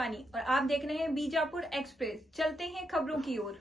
शिवानी और आप देख रहे हैं बीजापुर एक्सप्रेस। चलते हैं खबरों की ओर।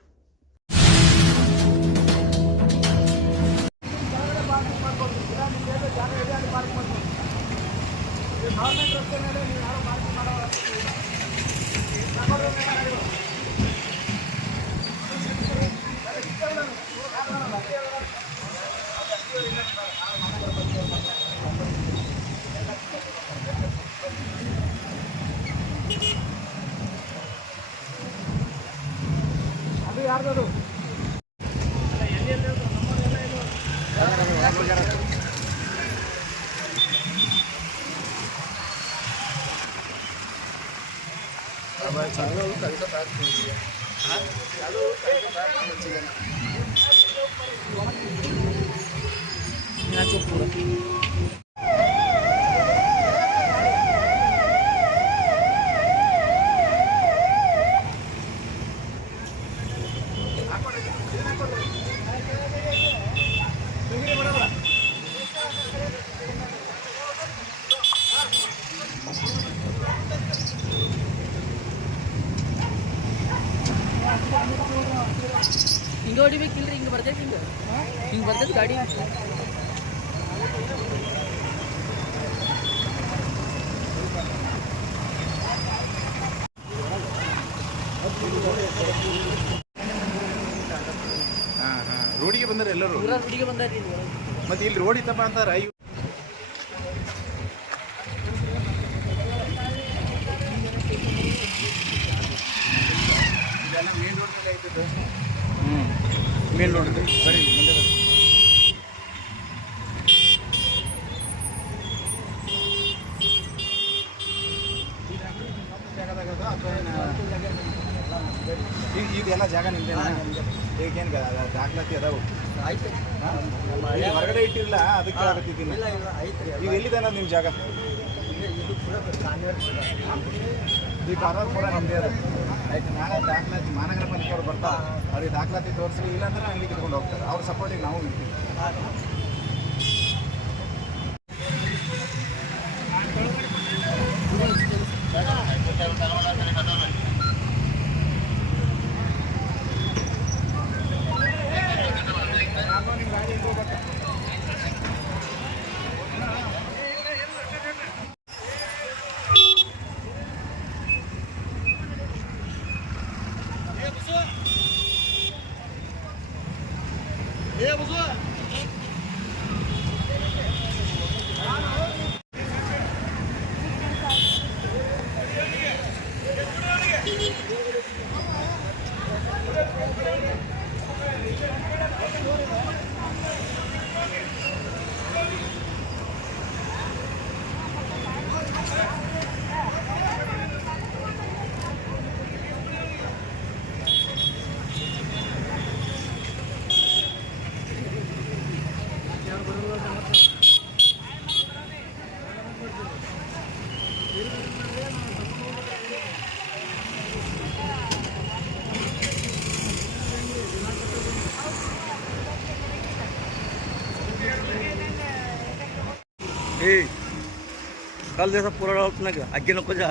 ಹಿಂಗೆ ಹೊಡಿಬೇಕಿಲ್ರಿ, ಹಿಂಗೆ ಬರ್ತೈತಿ, ಹಿಂಗೆ ಬರ್ತೈತಿ ಗಾಡಿ. ರೋಡಿಗೆ ಬಂದರೆ ಎಲ್ಲರೂ ರೋಡಿಗೆ ಬಂದಾರಿ. ಮತ್ತೆ ಇಲ್ಲಿ ರೋಡ್ ಇತ್ತಪ್ಪ ಅಂತಾರ. ಇದೆಲ್ಲ ಮೇನ್ ರೋಡ್ ಮೇಲೆ ಐತದ. ಮೇನ್ ರೋಡ್ ಸರಿ ಮುಂದೆ ಬನ್ನಿ. ಇದೆಲ್ಲ ಜಾಗ ನಿಂದೇನಾ? ಈಗೇನು ದಾಖಲಾತಿ ಅದಾವು ಹೊರಗಡೆ ಇಟ್ಟಿರಲ್ಲ, ಅದಕ್ಕೆ ಆಗತ್ತಿದ್ದೀನಿ. ಈಗ ಎಲ್ಲಿದೆ ನಿಮ್ಮ ಜಾಗ? ಈ ಕಾನೂನು ಕೂಡ ನಮ್ಮದೇ ಅದು. ಆಯ್ತು, ನಾಳೆ ದಾಖಲಾತಿ ಮಹಾನಗರ ಪಾಲಿಕೆ ಅವ್ರು ಬರ್ತಾರೆ, ಅವ್ರಿಗೆ ದಾಖಲಾತಿ ತೋರಿಸಿ, ಇಲ್ಲಾಂದ್ರೆ ಅಂಗಡಿ ಕಿತ್ಕೊಂಡು ಹೋಗ್ತಾರೆ. ಅವ್ರ ಸಪೋರ್ಟಿಗೆ ನಾವು ಇರ್ತೀವಿ. काल जैसा पूरा ना आगे नको जा.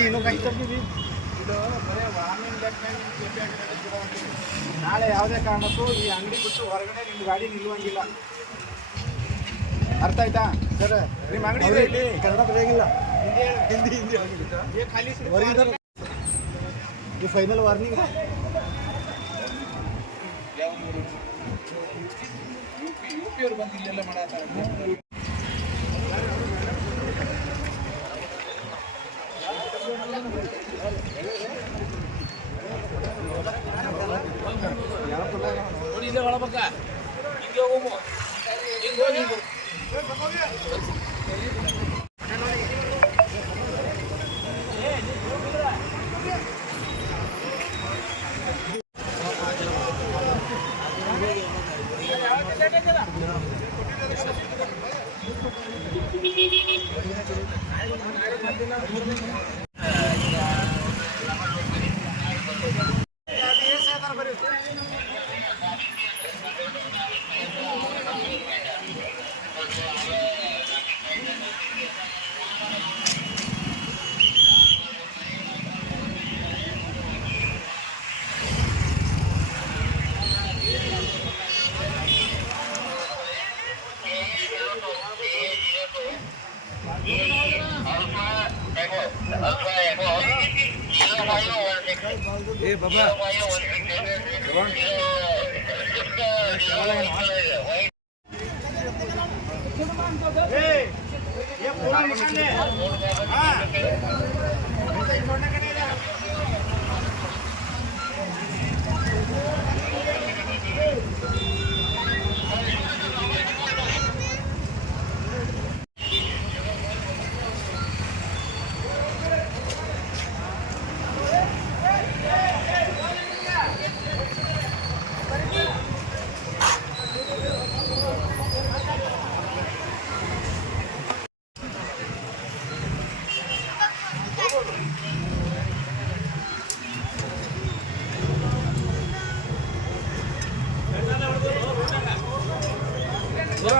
ಏನು ಕಷ್ಟಪಟ್ಟಿದ್ವಿ ನಾಳೆ ಯಾವುದೇ ಕಾರಣಕ್ಕೂ ಈ ಅಂಗಡಿ ಬಿಟ್ಟು ಹೊರಗಡೆ ನಿಮ್ಮ ಗಾಡಿ ನಿಲ್ಲುವಂಗಿಲ್ಲ. ಅರ್ಥ ಆಯ್ತಾ ಸರ್? ನಿಮ್ಮ ಅಂಗಡಿ ಇಲ್ಲಿ ಕನ್ನಡ ಬರೆಯಂಗಿಲ್ಲ, ಹಿಂದಿ ಖಾಲಿ ಈ ಫೈನಲ್ ವಾರ್ನಿಂಗ್. ಯುಪಿ ಅವ್ರು ಬಂದು ಇಲ್ಲೆಲ್ಲ ಮಾಡತ್ತಾರೆ. ಒಳಬಕ್ಕ ಹಿಂಗೆ ಹೋಗು, ಹಿಂಗೆ ಹೋಗಿ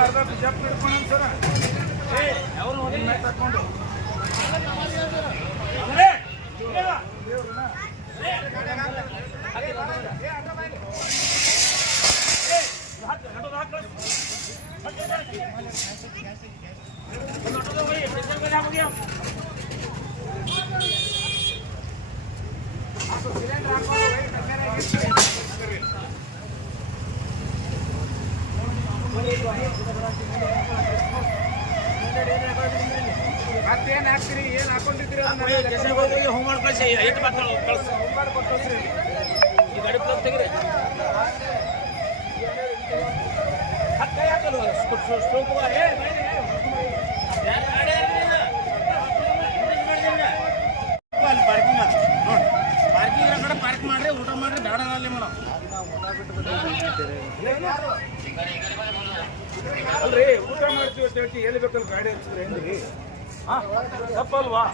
ಅರ್ಧ ಬಿಜಾಪುರ ಹಿಡ್ಕೊಂಡು ಸರ ತಕೊಂಡು ಮತ್ತೇನು ಹಾಕ್ತೀರಿ ಏನು ಹಾಕೊಂಡಿದ್ದೀರಿ ಹೋಮ್ ಮಾಡಿ ಕಳಿಸಿ ಎಷ್ಟು ಬರ್ತಾಳೆ ಕಳಿಸಿ ಈ ಗಾಡಿ ಪ್ಲಗ್ ತೆಗಿರಿ ಕೈ ಹಾಕಲ್ವ ಸ್ಟೋಕ್ ಅಲ್ಲಿ ಪಾರ್ಕಿಂಗ್ ನೋಡಿ ಪಾರ್ಕಿಂಗ್ ಕಡೆ ಪಾರ್ಕ್ ಮಾಡ್ರಿ ಊಟ ಮಾಡ್ರಿ ಬೇಡ ಅಲ್ಲಿ ಮೇಡಮ್ ಅಲ್ರಿ ಊಟ ಮಾಡ್ತೀವಿ ಅಂತ ಹೇಳ್ತಿ ಎಲ್ಲಿ ಬೇಕಲ್ಲಿ ಗಾಡಿ ಹಚ್ಚಿದ್ರೆ ಹೆಂಗ್ರಿ ಹಾಂ ತಪ್ಪಲ್ವಾ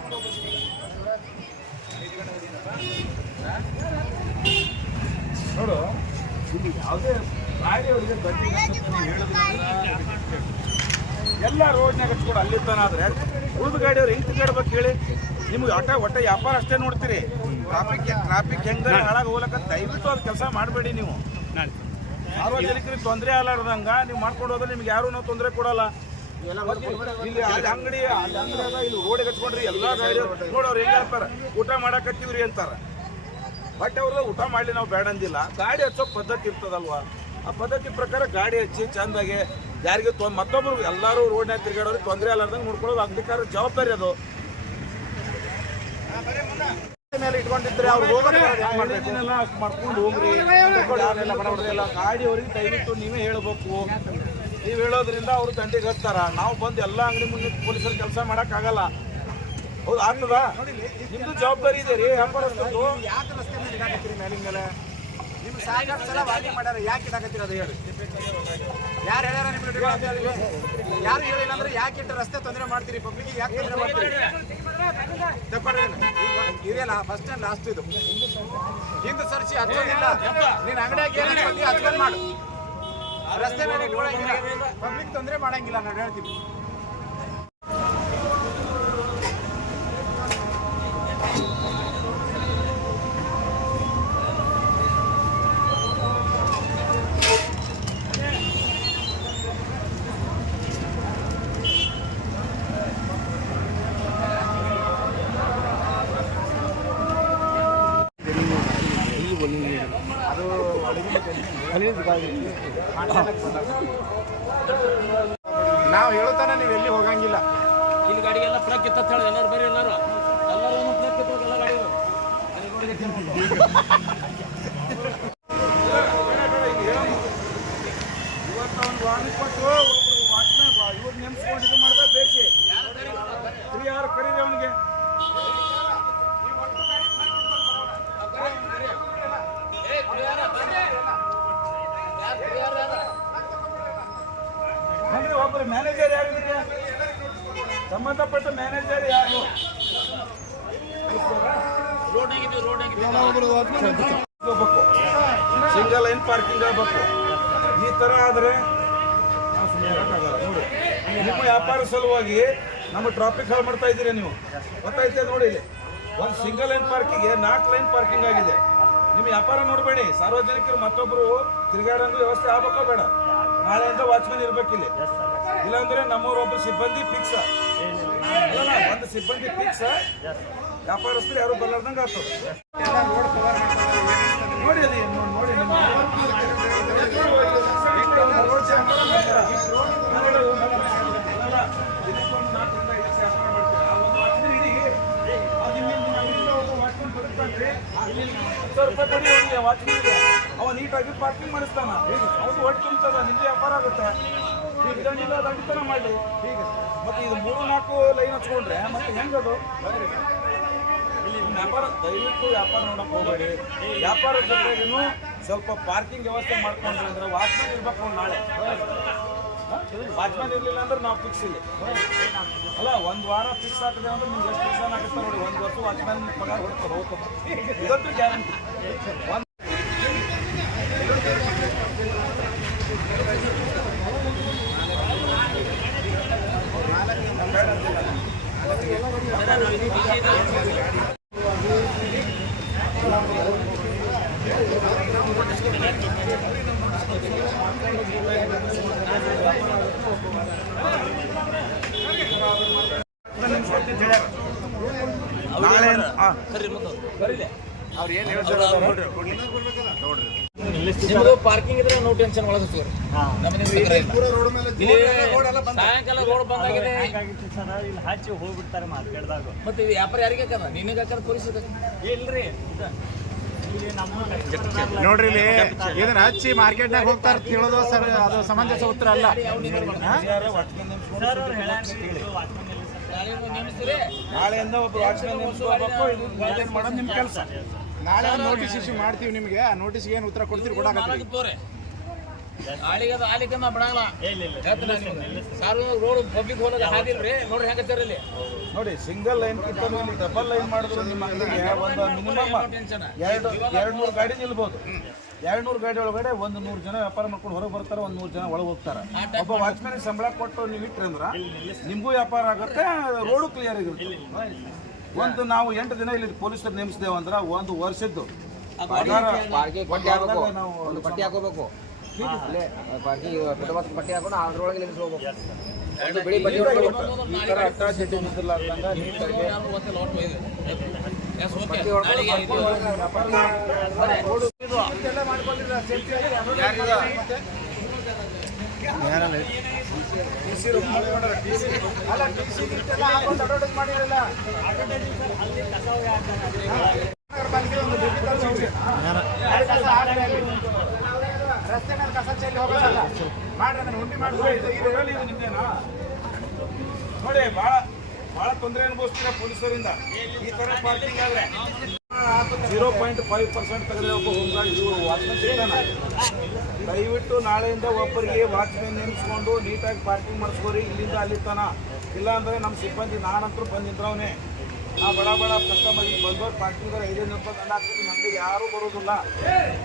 ನೋಡು ಇಲ್ಲಿ ಯಾವುದೇ ಗಾಡಿಯವರಿಗೆ ಗಟ್ಟಿ ಎಲ್ಲ ರೋಡ್ನಾಗ ಹಚ್ಕೊಡು ಅಲ್ಲಿ ತನಾದ್ರೆ ಉಳಿದ ಗಾಡಿಯವ್ರು ಹೆಂಗೆ ತಿರ್ಗಾಡ್ಬೇಕು ಹೇಳಿ ನಿಮ್ಗೆ ಒಟ್ಟೆ ವ್ಯಾಪಾರ ಅಷ್ಟೇ ನೋಡ್ತೀರಿ ಟ್ರಾಫಿಕ್ ಹೆಂಗೆ ಹಾಳಾಗಿ ಹೋಗ್ಲಕ್ಕ ದಯವಿಟ್ಟು ಅದು ಕೆಲಸ ಮಾಡಬೇಡಿ ನೀವು ಸಾರ್ವಜನಿಕರಿಗೆ ತೊಂದರೆ ಆಗಲಾರ್ದಂಗ ನೀವು ಮಾಡ್ಕೊಂಡು ಹೋದ್ರೆ ನಿಮ್ಗೆ ಯಾರು ನಾವು ತೊಂದರೆ ಕೊಡಲ್ಲ ಇಲ್ಲಿ ಅಂಗಡಿ ಅದ ಇಲ್ಲಿ ರೋಡಿಗೆ ಹಚ್ಕೊಂಡ್ರಿ ಎಲ್ಲ ಗಾಡಿ ನೋಡೋರು ಹೆಂಗೆ ಹೇಳ್ತಾರೆ ಊಟ ಮಾಡಕತ್ತೀವ್ರಿ ಅಂತಾರೆ ಬಟ್ ಅವ್ರದ್ದು ಊಟ ಮಾಡಲಿ ನಾವು ಬೇಡ ಅಂದಿಲ್ಲ ಗಾಡಿ ಹಚ್ಚೋ ಪದ್ಧತಿ ಇರ್ತದಲ್ವಾ ಆ ಪದ್ಧತಿ ಪ್ರಕಾರ ಗಾಡಿ ಹಚ್ಚಿ ಚಂದಾಗೆ ಯಾರಿಗೆ ಮತ್ತೊಬ್ರು ಎಲ್ಲರೂ ರೋಡ್ನಾಗ ತಿರ್ಗಾಡೋರಿಗೆ ತೊಂದರೆ ಆಗಲಾರ್ದಂಗೆ ನೋಡ್ಕೊಳ್ಳೋದು ಅಧಿಕಾರ ಜವಾಬ್ದಾರಿ ಅದು ಮೇಲೆ ಇಟ್ಕೊಂಡಿದ್ರೆ ಅವ್ರು ಹೋಗೋದನ್ನೆಲ್ಲ ಮಾಡ್ಕೊಂಡು ಹೋಗ್ರಿ ಎಲ್ಲ ಗಾಡಿಯವ್ರಿಗೆ ದಯವಿಟ್ಟು ನೀವೇ ಹೇಳ್ಬೇಕು ನೀವು ಹೇಳೋದ್ರಿಂದ ಅವರು ದಂಡಿಗೆ ಹಚ್ತಾರ ನಾವು ಬಂದು ಎಲ್ಲ ಅಂಗಡಿ ಮುಂದೆ ಪೊಲೀಸರು ಕೆಲಸ ಮಾಡೋಕ್ಕಾಗಲ್ಲ ಹೌದು ಆಗ್ತದ ನಿಮ್ದು ಜವಾಬ್ದಾರಿ ಇದೆ ರೀ ವ್ಯಾಪಾರಸ್ಥರು ಯಾಕೆ ರಸ್ತೆ ಮೇಲೆ ಇಡಾಕತ್ತೀರಿ ಮೇಲಿನ ಮೇಲೆ ನಿಮ್ಗೆ ಸಾಕಷ್ಟು ಸಲ ವಾರ್ನಿಂಗ್ ಮಾಡ್ಯಾರ ಯಾಕೆ ಇಡಾಕತ್ತೀರಿ ಅದು ಹೇಳಿ ಯಾರು ಹೇಳ್ಯಾರ ನಿಮ್ಗೆ ಯಾರು ಹೇಳಿಲ್ಲ ಅಂದ್ರೆ ಯಾಕೆ ಇಟ್ಟು ರಸ್ತೆ ತೊಂದರೆ ಮಾಡ್ತೀರಿ ಪಬ್ಲಿಕ್ಗೆ ಯಾಕೆ ತೊಂದರೆ ಮಾಡ್ತೀರಿ ಇದೆಯಲ್ಲ ಫಸ್ಟ್ ಅಂಡ್ ಲಾಸ್ಟ್ ಇದು ಹಿಂದೆ ಸರ್ಚಿ ಹಚ್ಚೋದಿಲ್ಲ ನೀನು ಅಂಗಡಿಯಾಗ ಏನು ಹಚ್ಕೊಂಡು ಮಾಡು ರಸ್ತೆ ಮೇಲೆ ಇಟ್ಕೊಳಂಗಿಲ್ಲ ಪಬ್ಲಿಕ್ ತೊಂದರೆ ಮಾಡಂಗಿಲ್ಲ ನಾವು ಹೇಳ್ತೀವಿ ನಾವು ಹೇಳುತ್ತಾನೆ ನೀವು ಎಲ್ಲಿ ಹೋಗಂಗಿಲ್ಲ ಇಲ್ಲಿ ಗಾಡಿಗೆಲ್ಲ ಪ್ಲಗ್ ಕಿತ್ತ ಹೇಳಿ ಎಲ್ಲರೂ ಬರೀ ಎಲ್ಲರೂ ಎಲ್ಲರೂ ಪ್ಲಗ್ ಕಿತ್ತ ಎಲ್ಲ ಗಾಡಿ ಇವತ್ತು ಒಂದು ವಾರ್ನಿಂಗ್ ಕೊಟ್ಟು ಇವ್ರು ನೆನ್ಸ್ಕೊಂಡು ಇದು ಮಾಡಿದ್ರೆ ಬೇಸಿ 3 hour ಕರೀರಿ ಅವನಿಗೆ ಅಂದ್ರೆ ಒಬ್ಬರು ಮ್ಯಾನೇಜರ್ ಯಾರಿದ್ರೆ ಸಂಬಂಧಪಟ್ಟ ಮ್ಯಾನೇಜರ್ ಯಾರು ಸಿಂಗಲ್ ಲೈನ್ ಪಾರ್ಕಿಂಗ್ ಆಗಬೇಕು ಈ ತರ ಆದ್ರೆ ನಾವು ಸುಮ್ಮನೆ ಇರೋಕ್ಕಾಗಲ್ಲ ನೋಡಿ ನಿಮ್ಮ ವ್ಯಾಪಾರ ಸಲುವಾಗಿ ನಮ್ಮ ಟ್ರಾಫಿಕ್ ಹಾಳು ಮಾಡ್ತಾ ಇದ್ದೀರಿ ನೀವು ಗೊತ್ತಾಯ್ತದೆ ನೋಡಿ ಇಲ್ಲಿ ಒಂದು ಸಿಂಗಲ್ ಲೈನ್ ಪಾರ್ಕಿಂಗ್ಗೆ 4 ಲೈನ್ ಪಾರ್ಕಿಂಗ್ ಆಗಿದೆ ನಿಮ್ಮ ವ್ಯಾಪಾರ ನೋಡಬೇಡಿ ಸಾರ್ವಜನಿಕರು ಮತ್ತೊಬ್ರು ತಿರುಗಾಡೋ ವ್ಯವಸ್ಥೆ ಆಗ್ಬೇಕೋ ಬೇಡ ನಾಳೆಯಿಂದ ವಾಚ್ಮನ್ ಇರ್ಬೇಕಿಲ್ಲಿ ಇಲ್ಲಾಂದ್ರೆ ನಮ್ಮವ್ರೊಬ್ಬರು ಸಿಬ್ಬಂದಿ ಫಿಕ್ಸ್ ಅಲ್ಲ ಒಂದು ಸಿಬ್ಬಂದಿ ಫಿಕ್ಸ್ ವ್ಯಾಪಾರಸ್ಥರು ಯಾರು ಬರಲಾರ್ದಂಗೆ ಆಗ್ತದೆ ನೋಡಿ ಅಲ್ಲಿ ನೋಡಿ ಅವ ನೀಟಾಗಿ ಪಾರ್ಕಿಂಗ್ ಮಾಡಿಸ್ತಾನ ಅವನು ಒಟ್ಟು ತುಂಬ್ತದ ನಿಮ್ಗೆ ವ್ಯಾಪಾರ ಆಗುತ್ತೆ ಈಗ ದಂಡಿತನ ಮಾಡಲಿ ಮತ್ತೆ ಇದು 3-4 ಲೈನ್ ಹಚ್ಕೊಂಡ್ರೆ ಮತ್ತೆ ಹೆಂಗದು ವ್ಯಾಪಾರ ದಯವಿಟ್ಟು ವ್ಯಾಪಾರ ನೋಡಕ್ ಹೋಗಬೇಡಿ ವ್ಯಾಪಾರದ ಜೊತೆಗೇನು ಸ್ವಲ್ಪ ಪಾರ್ಕಿಂಗ್ ವ್ಯವಸ್ಥೆ ಮಾಡ್ಕೊಂಡ್ರಿ ಅಂದ್ರೆ ವಾಚ್ಮ್ಯಾನ್ ಇರ್ಬೇಕು ನಾಳೆ ವಾಚ್ಮ್ಯಾನ್ ಇರಲಿಲ್ಲ ಅಂದ್ರೆ ನಾವು ಫಿಕ್ಸ್ ಇಲ್ಲ ಅಲ್ಲ 1 ವಾರ ಫಿಕ್ಸ್ ಆಗ್ತದೆ ಅಂದ್ರೆ ನಿಮ್ಗೆ ಎಷ್ಟು ದಿವಸ ಆಗುತ್ತೆ ನೋಡಿ 1 ವರ್ಷ ವಾಚ್ಮ್ಯಾನ್ ಪಗಾರ ಹೊಡ್ತಾರೆ ಹೋಗ್ತದೆ ಇದಂತೂ ಗ್ಯಾರಂಟಿ ಪಾರ್ಕಿಂಗ್ ಇದ್ರೆ ನೋ ಟೆನ್ಷನ್ ಒಳಗೆ ಸಾಯಂಕಾಲ ರೋಡ್ ಬಂದಾಗಿದೆ ಹಚ್ಚಿ ಹೋಗ್ಬಿಡ್ತಾರೆ ಮಾರ್ಕೆಟ್ದಾಗ ಮತ್ತೆ ವ್ಯಾಪಾರ ಯಾರಿಗೆ ಹಾಕದ ನಿನಗೆ ಹಾಕದ ಪೊಲೀಸ್ ಇಲ್ರಿ ನೋಡ್ರಿ ಇಲ್ಲಿ ಇದನ್ನ ಹಚ್ಚಿ ಮಾರ್ಕೆಟ್ನಾಗ ಹೋಗ್ತಾರ ಕೇಳೋದು ಸರ್ ಅದು ಸಮಂಜಸ ಉತ್ತರ ಅಲ್ಲ ನಾಳೆಯಿಂದ ಒಬ್ಬ ವಾಚ್ಮ್ಯಾನ್ ನೇಮಿಸ್ಕೋಬೇಕು ಮಾಡೋದು ನಿಮ್ಮ ಕೆಲಸ ನಾಳೆ ನೋಟಿಸ್ ಇಶ್ಯೂ ಮಾಡ್ತೀವಿ ನಿಮಗೆ ಆ ನೋಟಿಸ್ಗೆ ಏನು ಉತ್ತರ ಕೊಡ್ತೀರಿ ಕೊಡಾಕತ್ತೀರಿ ತೋರೆ ಆಳಿಗೆ ನಾ ಬಿಡಂಗಿಲ್ಲ ಸಾರ್ವಜನಿಕ ರೋಡ್ ಪಬ್ಲಿಕ್ ಹೋದಾಗ ಹಾದಿಲ್ರಿ ನೋಡ್ರಿ ಹೆಂಗತ್ತಾರ ಇಲ್ಲಿ ನೋಡಿ ಸಿಂಗಲ್ ಲೈನ್ ಕಿಂತ ಇಲ್ಲಿ ಡಬಲ್ ಲೈನ್ ಮಾಡಿದ್ರು ನಿಮ್ಮ ಅಂಗಡಿಗೆ ಒಂದು ಮಿನಿಮಮ್ 200 ಗಾಡಿ ನಿಲ್ಬೋದು 200 ಗಾಡಿ ಒಳಗಡೆ 100 ಜನ ವ್ಯಾಪಾರ ಮಾಡ್ಕೊಂಡು ಹೊರಗೆ ಬರ್ತಾರೆ 100 ಜನ ಒಳಗೆ ಹೋಗ್ತಾರೆ ಒಬ್ಬ ವಾಚ್ಮ್ಯಾನ್ ಸಂಬಳ ಕೊಟ್ಟು ನೀವು ಇಟ್ರಿ ಅಂದ್ರೆ ನಿಮಗೂ ವ್ಯಾಪಾರ ಆಗುತ್ತೆ ರೋಡು ಕ್ಲಿಯರ್ ಆಗಿರುತ್ತೆ ಒಂದು ನಾವು 8 ದಿನ ಇಲ್ಲಿ ಪೊಲೀಸರು ನೇಮಿಸಿದೇವು ಅಂದ್ರೆ 1 ವರ್ಷದ್ದು ಒಂದು ಪಟ್ಟಿ ಹಾಕೋಬೇಕು ಅಲ್ಲೇ ಪಾರ್ಕಿಂಗ್ ಪಟ್ಟಿ ಹಾಕೊಂಡು ಅದ್ರೊಳಗೆ ನಿಲ್ಲಿಸ್ಕೋಬೇಕು ಒಂದು ಬಿಳಿ ಪಟ್ಟಿ ಈ ಥರ ಅಟ್ಯಾಚ್ ನಿಂತಿರ್ಲಾರ್ದಂಗ ನೀಟಾಗಿ ರಸ್ತೆ ಮೇಲೆ ಕಸ ಚೆಲ್ಲಿ ಹೋಗೋದಲ್ಲ ಮಾಡ್ರಿ ಹುಂಡಿ ನೋಡಿ ಬಹಳ ತೊಂದರೆ ಅನುಭವಿಸ್ತೀರ ಪೊಲೀಸರಿಂದ ಈ ತರ ಪಾರ್ಕಿಂಗ್ ಆದ್ರೆ 0.5% ತೆಗೆದ್ರೆ ಒಬ್ಬ ಹೋಮ್ಗಾರ್ಡ್ ವಾಚ್ಮನ್ ಸಿಗ್ತಾನೆ ದಯವಿಟ್ಟು ನಾಳೆಯಿಂದ ಒಬ್ಬರಿಗೆ ವಾಚ್ಮನ್ ನೇಮಿಸ್ಕೊಂಡು ನೀಟಾಗಿ ಪಾರ್ಕಿಂಗ್ ಮಾಡಿಸ್ಕೋರಿ ಇಲ್ಲಿಂದ ಅಲ್ಲಿ ತನ ಇಲ್ಲ ಅಂದ್ರೆ ನಮ್ಮ ಸಿಬ್ಬಂದಿ ನಾನಂತರೂ ಬಂದಿದ್ರವನೇ ನಾ ಬಡ ಕಸ್ಟಮರ್ಗೆ ಬಂದವ್ರು ಪಾರ್ಕಿಂಗ್ 500 ರೂಪಾಯಿ ದಂಡ ಹಾಕ್ತೀನಿ ನಮಗೆ ಯಾರೂ ಬರೋದಿಲ್ಲ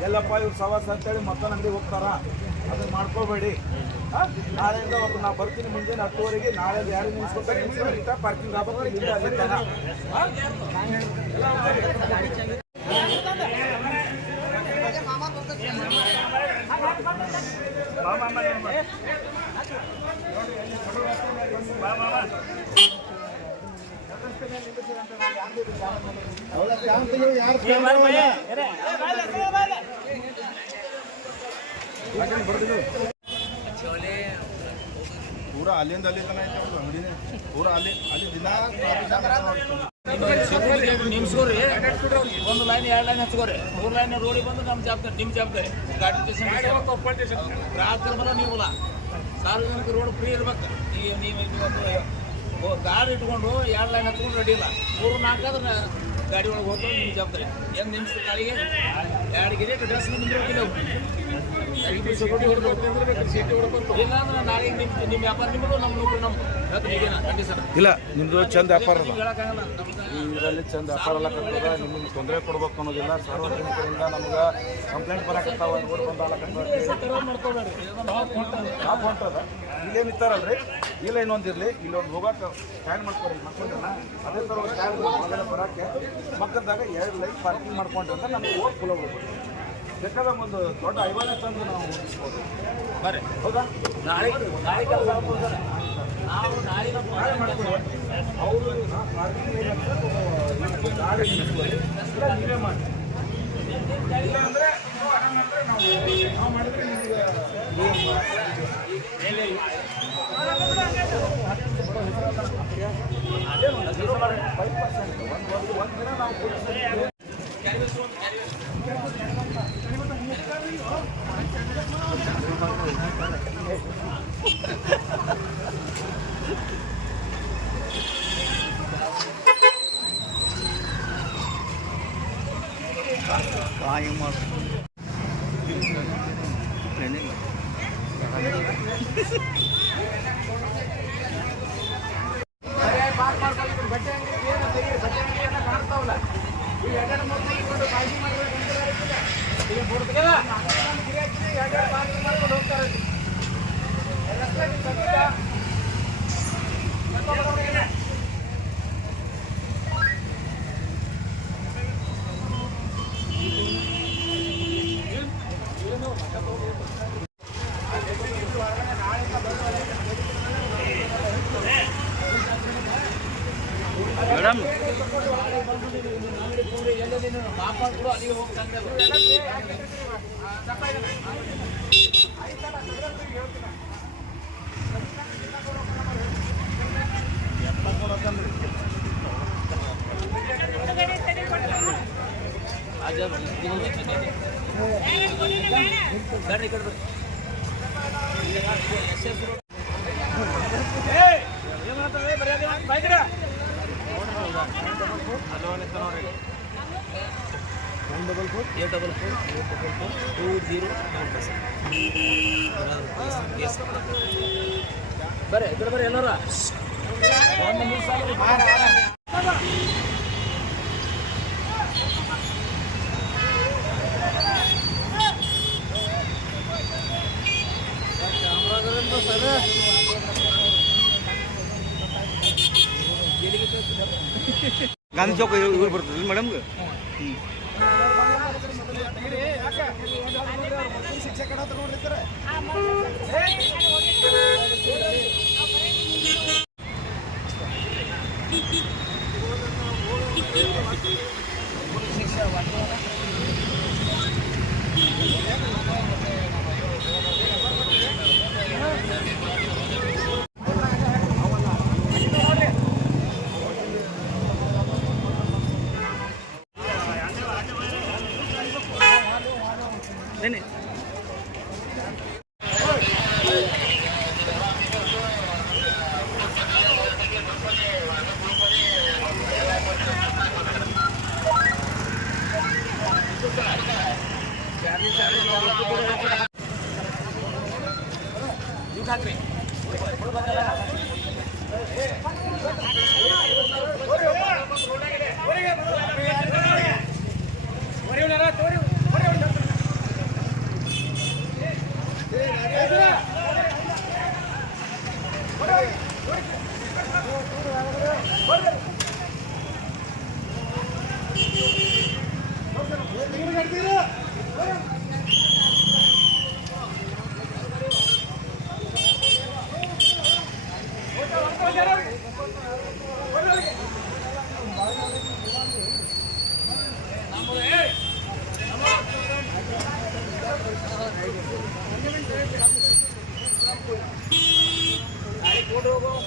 ಎಲ್ಲಪ್ಪ ಇವ್ರು ಸವಾಸ ಅಂತೇಳಿ ಮತ್ತೊಂದು ಅಂಗಡಿ ಹೋಗ್ತಾರ ಅದನ್ನ ಮಾಡ್ಕೋಬೇಡಿ ನಾಳೆಯಿಂದ ಒಬ್ಬರು ನಾ ಬರ್ತೀನಿ ಮುಂಜಾನೆ 10 ನಾಳೆ ಯಾರು ನಿಲ್ಸ್ಕೊತಾರೆ ಪಾರ್ಕಿಂಗ್ ಆಗ್ಬೇಕು ಇಲ್ಲಿಂದ ಅಲ್ಲಿ ತನ ಪೂರಾ ಅಲ್ಲಿಂದ ಅಲ್ಲಿ ತನ ಐತೆ ಅವ್ರದ್ದು ಅಂಗಡಿನೇ ಪೂರಾ ಅಲ್ಲಿ ದಿನ ನಿಮ್ಸ್ಕೋರಿ 1 ಲೈನ್ 2 ಲೈನ್ ಹಚ್ಕೋರಿ 3 ಲೈನ್ ರೋಡಿಗೆ ಬಂದು ನಮ್ಮ ಜವಾಬ್ದಾರಿ ನಿಮ್ಮ ಜವಾಬ್ದಾರಿ ಗಾಡಿ ಗ್ರಾಹಕರ ಬರ ನೀವಲ್ಲ ಸಾರ್ವಜನಿಕ ರೋಡ್ ಫ್ರೀ ಇರ್ಬೇಕು ನೀವು ಗಾಡಿ ಇಟ್ಕೊಂಡು 2 ಲೈನ್ ಹಚ್ಕೊಂಡು ರೆಡಿ ಇಲ್ಲ 3-4 ಆದ್ರೆ ಗಾಡಿ ಒಳಗೆ ಹೋಗ್ತಾರೆ ನಿಮ್ಮ ಜವಾಬ್ದಾರಿ ಏನು ನಿಮಿಷ ಗಾಡಿಗೆ 2 ಗಿರಿ ಡ್ರೆಸ್ ನಿಂದಿರ್ಬೇಕಿಲ್ಲ ಇಲ್ಲ ಅಂದ್ರೆ ನಾಳೆ ನಿಮ್ಮ ವ್ಯಾಪಾರ ನಿಮ್ಮದು ನಮ್ಮ ನೌಕರಿ ನಮ್ಮ ಸರ್ ಇಲ್ಲ ನಿಮ್ದು ಚಂದ ವ್ಯಾಪಾರ ಹೇಳಕ್ಕಾಗಲ್ಲ ಇದರಲ್ಲಿ ಚಂದ ವ್ಯಾಪಾರ ಎಲ್ಲ ಕಟ್ಟದ ನಿಮಗೆ ತೊಂದರೆ ಕೊಡ್ಬೇಕು ಅನ್ನೋದಿಲ್ಲ ಸಾರ್ವಜನಿಕರಿಂದ ನಮ್ಗೆ ಕಂಪ್ಲೇಂಟ್ ಬರಕತ್ತಾವ ರೋಡ್ ಬಂದ ಹೊಂಟದ ಇಲ್ಲೇನು ಇತ್ತಾರಲ್ರಿ ಇಲ್ಲ ಇನ್ನೊಂದಿರಲಿ ಇಲ್ಲೊಂದು ಹೋಗಕ್ಕೆ ಸ್ಟ್ಯಾಂಡ್ ಮಾಡ್ಕೊಡಿ ಮಾಡ್ಕೊಂಡ್ರಲ್ಲ ಅದೇ ಥರ ಒಂದು ಸ್ಟ್ಯಾಂಡ್ ಮೊದಲೇ ಬರೋಕ್ಕೆ ಮಕ್ಕದಾಗ 2 ಲೈನ್ ಪಾರ್ಕಿಂಗ್ ಮಾಡ್ಕೊಂಡ್ರೆ ಅಂತ ನಮಗೆ ಓಟ್ ಫುಲ್ ಹೋಗ್ಬೋದು ಬೇಕಾದ ಒಂದು ದೊಡ್ಡ ಐವತ್ತು ತಂದು ನಾವು ಓದಿಸ್ಬೋದು ಬರ್ರಿ ಹೌದಾ ನಾಳೆ ಕೆಲಸ ನಾವು ನಾಳೆ ಅವರು ಗಾಡಿ ನೀವೇ ಮಾಡಿ ಇಲ್ಲ ಅಂದ್ರೆ ಆರಾಮ ಅಂದ್ರೆ ನಾವು ಮಾಡಿದ್ರೆ ಕಾಯಿ ಮಾಡು ಬಟ್ಟೆ ಅಂಗಡಿ ಏನು ತೆಗೀರಿ, ಬಟ್ಟೆ ಅಂಗಡಿಯನ್ನ ಕಾಣ್ತಾವಲ್ಲ ಈ ಎರಡೆರಡು ಮೂರು ಮಾಡ್ಕೊಂಡು ಕಾಳಜಿ ಮಾಡಿದ್ರೆ ಈಗ ಬುಡ್ತಿಗೆಲ್ಲ ಎರಡೆರಡು ಬಾಗಿಲು ಮಾಡ್ಕೊಂಡು ಹೋಗ್ತಾರೆ. ಮೇಡಮ್ ಮಾಪಾಡ್ಗಳು ಅಲ್ಲಿಗೆ ಹೋಗ್ತಾರೆ. ಬರ್ರಿ ಕಡೆ ಬರ್ರಿ. ಬರ್ರಿ ಈ ಕಡೆ ಬರ್ರಿ ಎಲ್ಲಾರ ಒಂದು ಮಿಸ್ ಆಗಿದೆ. ಗಾಂಧಿ ಚೌಕ ಇವ್ರು ಬರ್ತದೆ ಮೇಡಮ್ಗೆ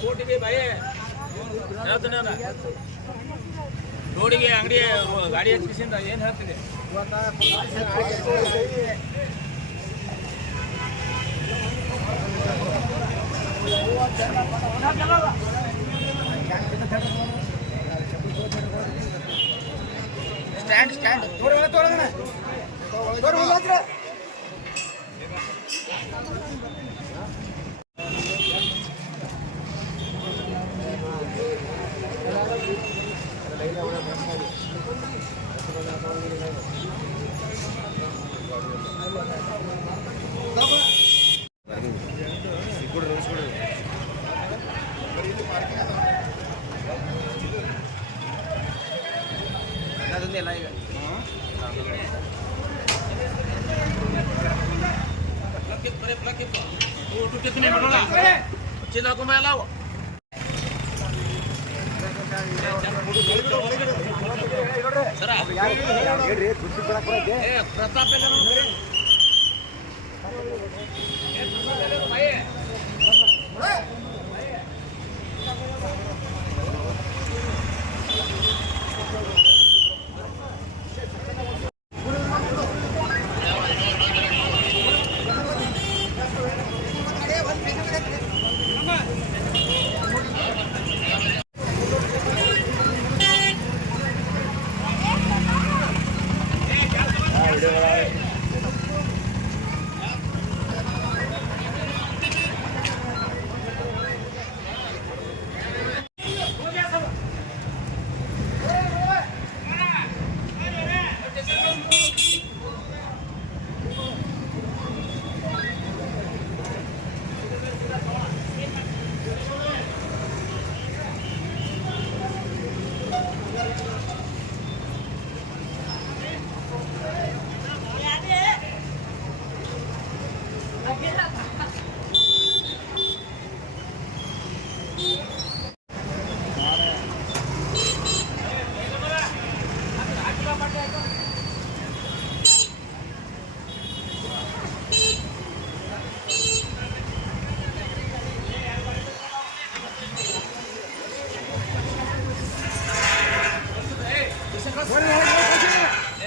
ಕೋಟಿಗೆ ಭಯ ಹೇಳ್ತೀನಿ ನಾನು. ರೋಡಿಗೆ ಅಂಗಡಿ ಗಾಡಿ ಹಚ್ಚಿಸಿಂದ ಏನು ಹೇಳ್ತೀನಿ ಸ್ಟ್ಯಾಂಡ್ ಸ್ಟ್ಯಾಂಡ್ ಅದೊಂದೆಲ್ಲ ಈಗ प्लग कितने मिनट चिल्ला को मैं लाओ ಪ್ರತಾಪ್ ಎಲ್ಲ ನೋಡ್ರಿ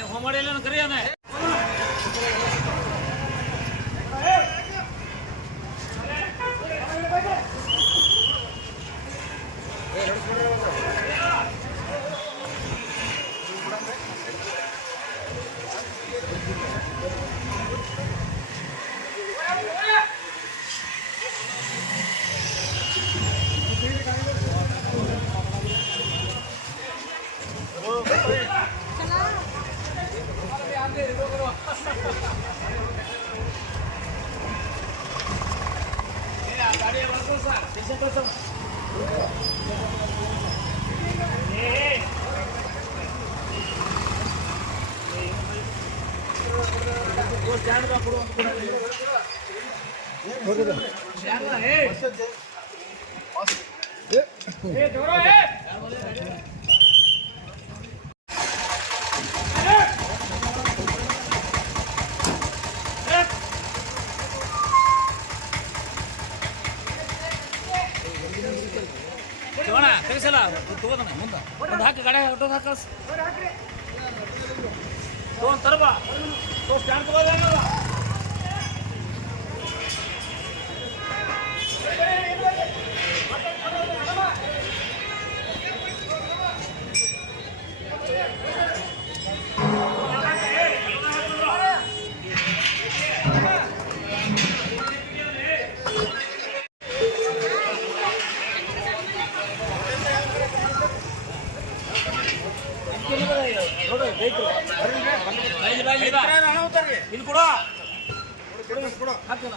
ಹೋಮಾಡಿಲ್ಲ ಕರಿಯಾನೆ ತೆಗಿಸಲ್ಲ ತಗೋದಣ್ಣ ಮುಂದೆ ಒಂದು ಹಾಕಿ ಗಾಡಿ ಹೊಟ್ಟೋದು ಹಾಕ ತೊಗೊಂಡು ತರಬಾ ಸ್ಟ್ಯಾಂಡ್ ತಗೋದ ಇಲ್ಲಿ ಕೊಡ ಹಾಕಿಲ್ಲ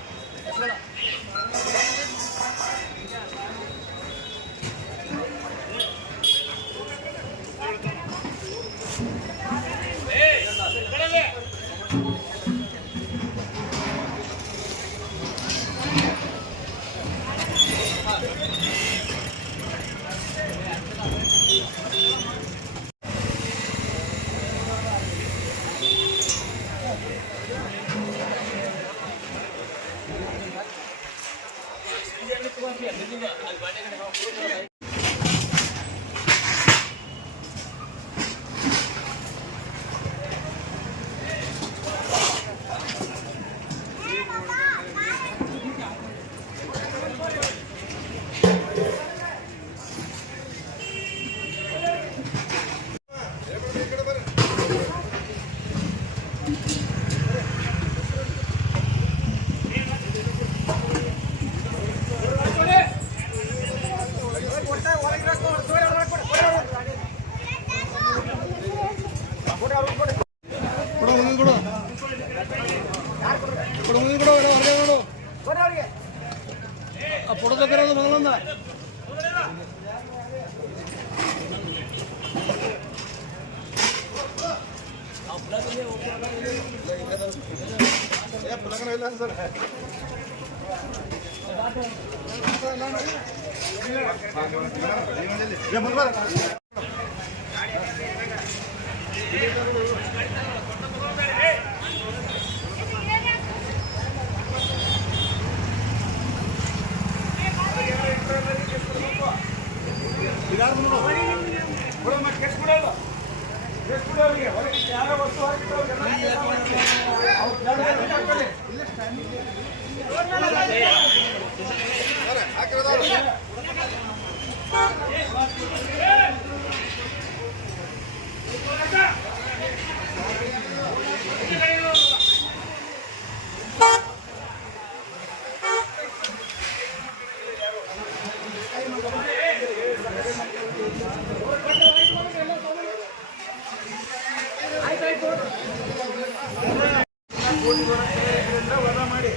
ವದ ಮಾಡಿ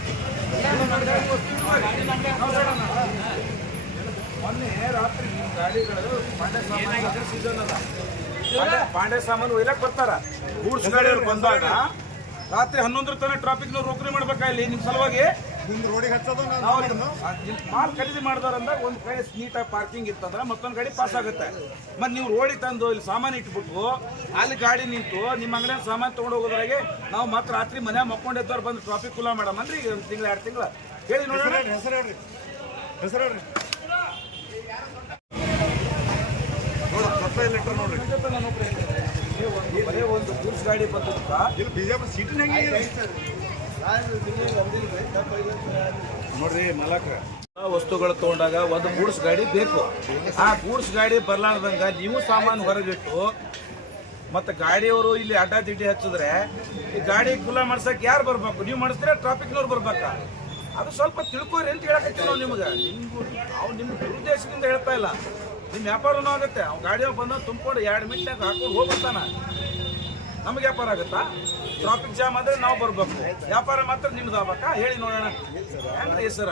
ಮೊನ್ನೆ ರಾತ್ರಿ ನಿಮ್ಮ ಗಾಡಿಗಳು ಪಾಂಡೆ ಸಾಮಾನು ಸೀಸನ್ ಅದ ಪಾಂಡೆ ಸಾಮಾನು ಒಯ್ಲಕ್ ಬರ್ತಾರ ಗೂಡ್ಸ್ ಗಾಡಿಯವ್ರು ಬಂದಾಗ ರಾತ್ರಿ 11 ತನಕ ಟ್ರಾಫಿಕ್ ರೋಕರಿ ಮಾಡ್ಬೇಕಾಗಿಲ್ಲ ನಿಮ್ ಸಲುವಾಗಿ ಮಾಲ್ ಖರೀದಿ ಮಾಡ್ದಾರಂದಾಗ ಒಂದ್ ಕಡೆ ನೀಟಾಗಿ ಪಾರ್ಕಿಂಗ್ ಇತ್ತಂದ್ರ ಮತ್ತೊಂದ್ ಗಾಡಿ ಪಾಸ್ ಆಗುತ್ತೆ ಮತ್ತೆ ನೀವು ರೋಡಿಗೆ ತಂದು ಇಲ್ಲಿ ಸಾಮಾನು ಇಟ್ಬಿಟ್ಟು ಅಲ್ಲಿ ಗಾಡಿ ನಿಂತು ನಿಮ್ಮ ಅಂಗಡಿಯ ಸಾಮಾನು ತಗೊಂಡು ಹೋಗೋದ್ರಾಗೆ ನಾವು ಮತ್ತೆ ರಾತ್ರಿ ಮನೆ ಮಕ್ಕೊಂಡಿದ್ದವ್ರು ಬಂದು ಟ್ರಾಫಿಕ್ ಕುಲ ಮಾಡಮನ್ರಿ ಈಗ 1 ತಿಂಗಳ 2 ತಿಂಗಳ ಹೇಳಿ ನೋಡೋಣ. ಹೆಸರು ಬರೀ ಒಂದು ಗೂಡ್ಸ್ ಗಾಡಿ ಬಂದ ಬಿಜಾಪುರ ಸಿಟಿನಾಗ ನೋಡ್ರಿ ಮಲಕ ವಸ್ತುಗಳು ತಗೊಂಡಾಗ ಒಂದು ಗೂಡ್ಸ್ ಗಾಡಿ ಬೇಕು. ಆ ಗೂಡ್ಸ್ ಗಾಡಿ ಬರ್ಲಾರ್ದಂಗ ನೀವು ಸಾಮಾನು ಹೊರಗಿಟ್ಟು ಮತ್ತೆ ಗಾಡಿಯವರು ಇಲ್ಲಿ ಅಡ್ಡಾದಿಡ್ಡಿ ಹಚ್ಚಿದ್ರೆ ಈ ಗಾಡಿ ಕುಲ ಮಾಡ್ಸಕ್ ಯಾರು ಬರ್ಬೇಕು? ನೀವು ಮಾಡಿಸ್ತೀರಾ ಟ್ರಾಫಿಕ್ನವ್ರು ಬರ್ಬೇಕಾ? ಅದು ಸ್ವಲ್ಪ ತಿಳ್ಕೊರಿ ಅಂತ ಹೇಳಕತ್ತೀವಿ ನಾವು ನಿಮ್ಗೆ. ನಾವು ನಿಮ್ಮ ದುರುದ್ದೇಶದಿಂದ ಹೇಳ್ತಾ ಇಲ್ಲ, ನಿಮ್ಮ ವ್ಯಾಪಾರನೂ ಆಗುತ್ತೆ. ಅವ್ನು ಗಾಡಿಯವ್ರು ಬಂದ ತುಂಬಿಕೊಂಡು 2 ಮಿನಿಟ್ನಾಗ ಹಾಕೊಂಡು ಹೋಗ್ಬರ್ತಾನ, ನಮ್ಗೆ ವ್ಯಾಪಾರ ಆಗುತ್ತಾ? ಟ್ರಾಫಿಕ್ ಜಾಮ್ ಆದ್ರೆ ನಾವು ಬರ್ಬೇಕು, ವ್ಯಾಪಾರ ಮಾತ್ರ ನಿಮ್ದು ಆಗ್ಬೇಕಾ? ಹೇಳಿ ನೋಡೋಣ ಹೆಂಗ್ರಿ ಸರ.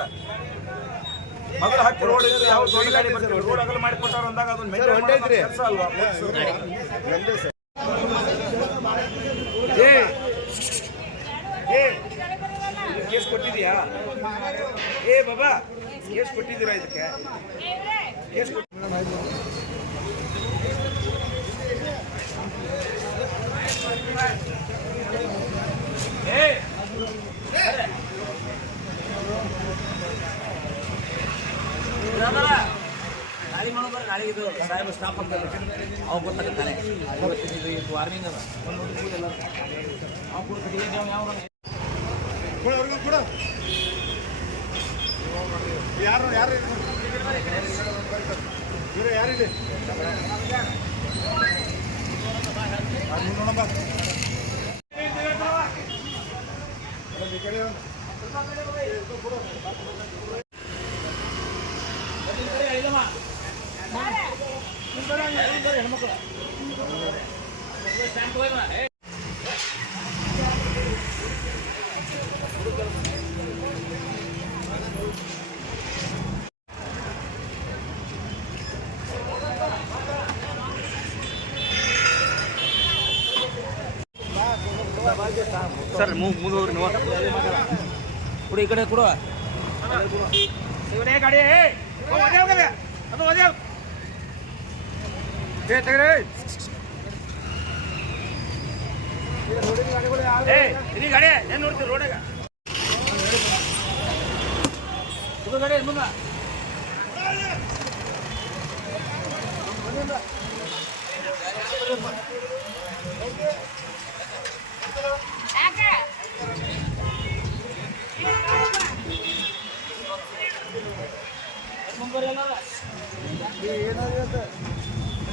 ಮೊದಲು ಹತ್ತಿ ರೋಡ್ ಯಾವ ದೊಡ್ಡ ಗಾಡಿ ಬರ್ತೀವಿ, ರೋಡ್ ಅಗಲ ಮಾಡಿಕೊಟ್ಟಾರ ಅಂದಾಗ ಅದನ್ನ ಮೇಂಟೈನ್ ಕೆಲಸ ಅಲ್ವಾ? ಕೇಸ್ ಕೊಟ್ಟಿದ್ಯಾ? ಬಾಬಾ ಕೇಸ್ ಕೊಟ್ಟಿದ್ದೀರಾ? ಇದಕ್ಕೆ ಕೇಸ್ ಗಾಡಿ ಮಾಡೋದ್ರೆ ನಾಳೆಗೆ ಇದು ಸಾಹೇಬ ಸ್ಟಾಪ್ ಆಗ್ತದೆ, ಅವು ಗೊತ್ತಾಗುತ್ತಾನೆ ವಾರ್ನಿಂಗ್ ಅದ ಅವು ಕೂಡ ಯಾರು ಯಾರು ಯಾರಿದೆ ನೋಡಮ್ಮ ಹೆಣ್ಮಕ್ಳು ಸರ್ ಮುಂದೆ ಹೋಗ್ರಿ ನೀವು ಕೊಡು, ಈ ಕಡೆ ಕೊಡುವ ಗಾಡಿ ಅದು ಇದು ಗಾಡಿ ಏನ್ ನೋಡ್ತೀರಿ ರೋಡಾಗ? ಇದು ಗಾಡಿ ಮುಂದ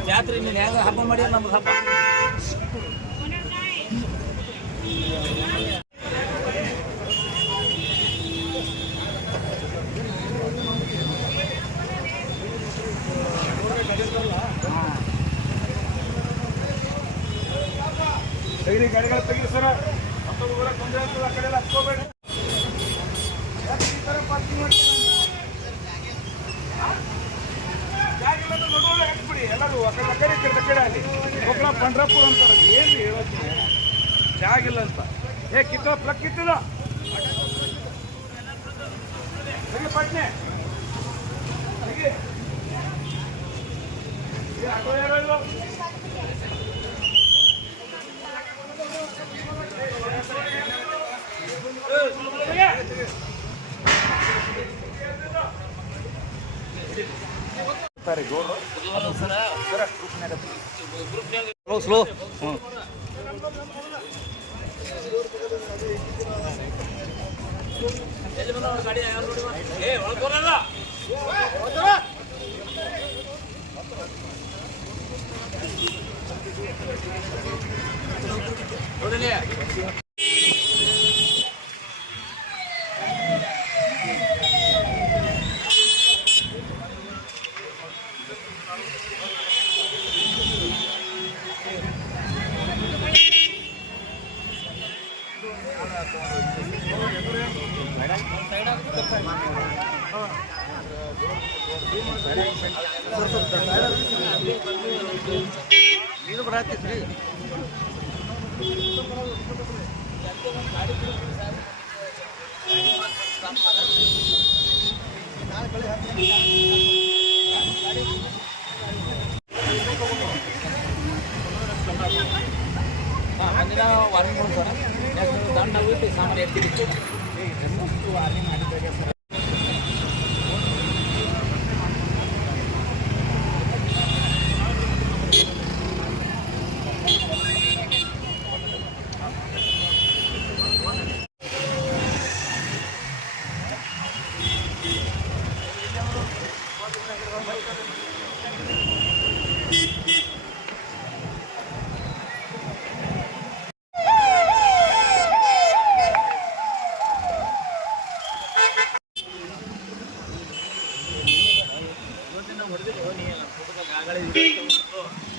ಜಾತ್ರೆ ನೀನು ಹೆಂಗ ಹಬ್ಬ ಮಾಡಿ ನಮ್ದು ಹಬ್ಬ ತೆಗಿರಿ, ಗಾಡಿಗಳು ತೆಗಿರಿ ಸರ. ಮತ್ತೊಂದು ಊರಾಗ ತೊಂದರೆ ಆಗ್ತದೆ, ಆ ಕಡೆ ಎಲ್ಲ ಹಚ್ಕೋಬೇಡಿ. ಈ ಥರ ಪಾರ್ಕಿಂಗ್ ಮಾಡ್ತೀವಿ ಹಾಕ್ಬಿಡಿ ಎಲ್ಲರೂ ಆ ಕಡೆ ಅಲ್ಲಿ ಕೊಪ್ಪಳ ಪಂಡ್ರಾಪುರ ಅಂತಾರೆ. ಏನು ಹೇಳೋದು ಜಾಗಿಲ್ಲ ಅಂತ ಕಿತ್ತೋ ಪ್ಲಕ್ ಕಿತ್ತಿಲ್ಲ ಪಟ್ನೆ ಆಟೋ ಯಾರು ಸ್ಲೋ ಗಾಡಿ ಬಂದ ಗಾಡಿ ಯಾರು ನೋಡಿ ಏ ಒಳಗೆ ಬರಲ್ಲ ನೋಡಿಲಿ ನೀನು ಬರತ್ತೀರಿ ಅಂದಿನ ವಾರ್ನಿಂಗ್ ಕೊಡು ಸರ್ ದಂಡ ಬಿಟ್ಟು ಸಾಮಾನು ಎತ್ತಿತ್ತು ವಾರ್ನಿಂಗ್ ಮಾಡಿದಾಗ ಸರ್ ಹೊಡೆದಿದ್ದು